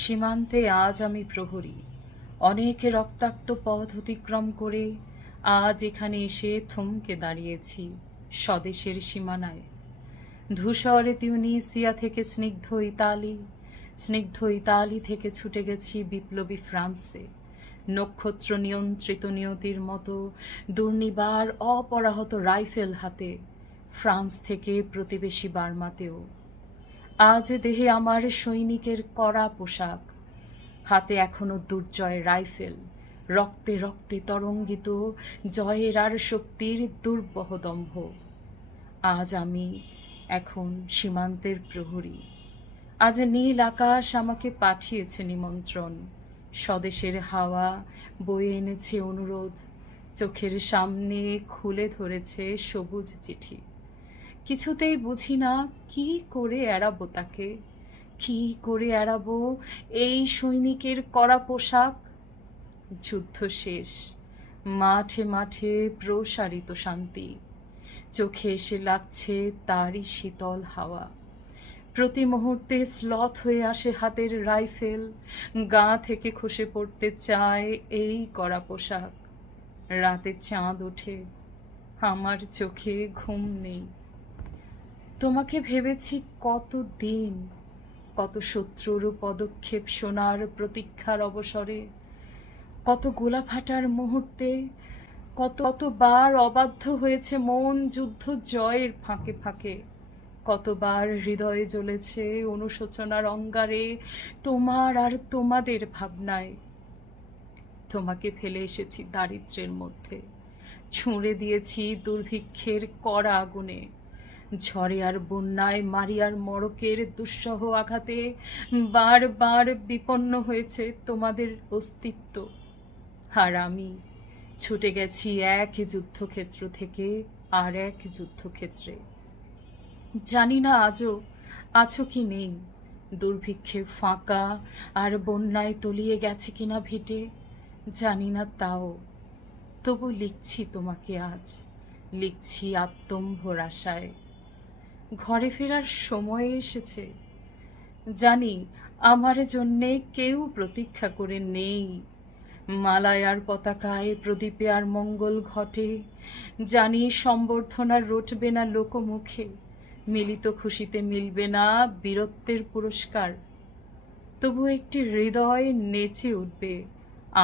সীমান্তে আজ আমি প্রহরী, অনেক রক্তাক্ত পথ অতিক্রম করে আজ এখানে এসে থমকে দাঁড়িয়েছি স্বদেশের সীমানায়। ধূসর তিউনিসিয়া থেকে স্নিগ্ধ ইতালি থেকে ছুটে গেছি বিপ্লবী ফ্রান্সে, নক্ষত্র নিয়ন্ত্রিত নিয়তির মতো দুর্নিবার অপরাহত রাইফেল হাতে, ফ্রান্স থেকে প্রতিবেশী বার্মাতেও। আজ দেহে আমার সৈনিকের কড়া পোশাক, হাতে এখনো দুর্জয় রাইফেল, রক্তে রক্তে তরঙ্গিত জয়ের আর শক্তির দুর্বহ দম্ভ। আজ আমি এখন সীমান্তের প্রহরী। আজ নীল আকাশ আমাকে পাঠিয়েছে নিমন্ত্রণ, স্বদেশের হাওয়া বয়ে এনেছে অনুরোধ, চোখের সামনে খুলে ধরেছে সবুজ চিঠি। কিছুতেই বুঝি না কি করে এড়াবো তাকে, কি করে এড়াবো এই সৈনিকের কড়া পোশাক। যুদ্ধ শেষ, মাঠে মাঠে প্রসারিত শান্তি, চোখে এসে লাগছে তারই শীতল হাওয়া। প্রতি মুহূর্তে স্লথ হয়ে আসে হাতের রাইফেল, গা থেকে খসে পড়তে চায় এই কড়া পোশাক। রাতে চাঁদ ওঠে, আমার চোখে ঘুম নেই। তোমাকে ভেবেছি কত দিন, কত শত্রুর পদক্ষেপ শোনার প্রতীক্ষার অবসরে, কত গোলা ফাটার মুহূর্তে, কতবার অবাধ্য হয়েছে মন যুদ্ধ জয়ের ফাঁকে ফাঁকে, কতবার হৃদয়ে জ্বলেছে অনুশোচনার অঙ্গারে তোমার আর তোমাদের ভাবনায়। তোমাকে ফেলে এসেছি দারিদ্র্যের মধ্যে, ছুঁড়ে দিয়েছি দুর্ভিক্ষের কড়া আগুনে, ঝড়ে আর বন্যায় মারিয়ার মড়কের দুঃসহ আঘাতে বারবার বিপন্ন হয়েছে তোমাদের অস্তিত্ব। আর আমি ছুটে গেছি এক যুদ্ধক্ষেত্র থেকে আর এক যুদ্ধক্ষেত্রে। জানি না আজও আছো কি নেই, দুর্ভিক্ষে ফাঁকা আর বন্যায় তলিয়ে গেছে কিনা ভিটে, জানি না তাও। তবু লিখছি তোমাকে আজ, লিখছি আত্মম্ভর আশায়। ঘরে ফেরার সময় এসেছে, জানি আমার জন্যে কেউ প্রতীক্ষা করে নেই। মালায়ার পতাকায় প্রদীপে আর মঙ্গল ঘটে, জানি সম্বর্ধনা রটবে না লোকমুখে, মিলিত খুশিতে মিলবে না বীরত্বের পুরস্কার। তবু একটি হৃদয় নেচে উঠবে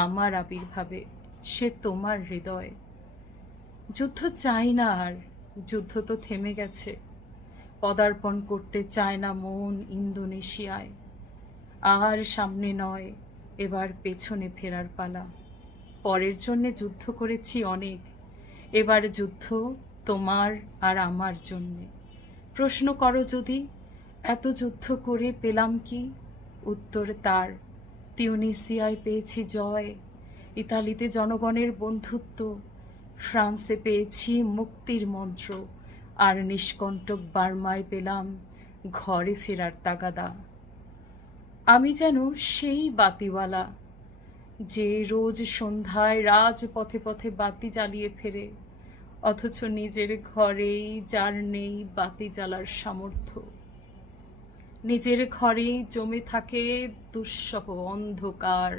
আমার আবির্ভাবে, সে তোমার হৃদয়। যুদ্ধ চাই না আর, যুদ্ধ তো থেমে গেছে। পদার্পণ করতে চায় না মন ইন্দোনেশিয়ায়। আর সামনে নয়, এবার পেছনে ফেরার পালা। পরের জন্যে যুদ্ধ করেছি অনেক, এবার যুদ্ধ তোমার আর আমার জন্যে। প্রশ্ন করো যদি, এত যুদ্ধ করে পেলাম কি? উত্তর তার, তিউনিসিয়ায় পেয়েছি জয়, ইতালিতে জনগণের বন্ধুত্ব, ফ্রান্সে পেয়েছি মুক্তির মন্ত্র, আর নিষ্কণ্টক বার্মায় পেলাম ঘরে ফেরার তাগাদা। আমি যেন সেই বাতিওয়ালা যে রোজ সন্ধ্যায় রাজপথে পথে বাতি জ্বালিয়ে ফেরে, অথচ নিজের ঘরেই যার নেই বাতি জ্বালার সামর্থ্য। নিজের ঘরেই জমে থাকে দুঃসহ অন্ধকার।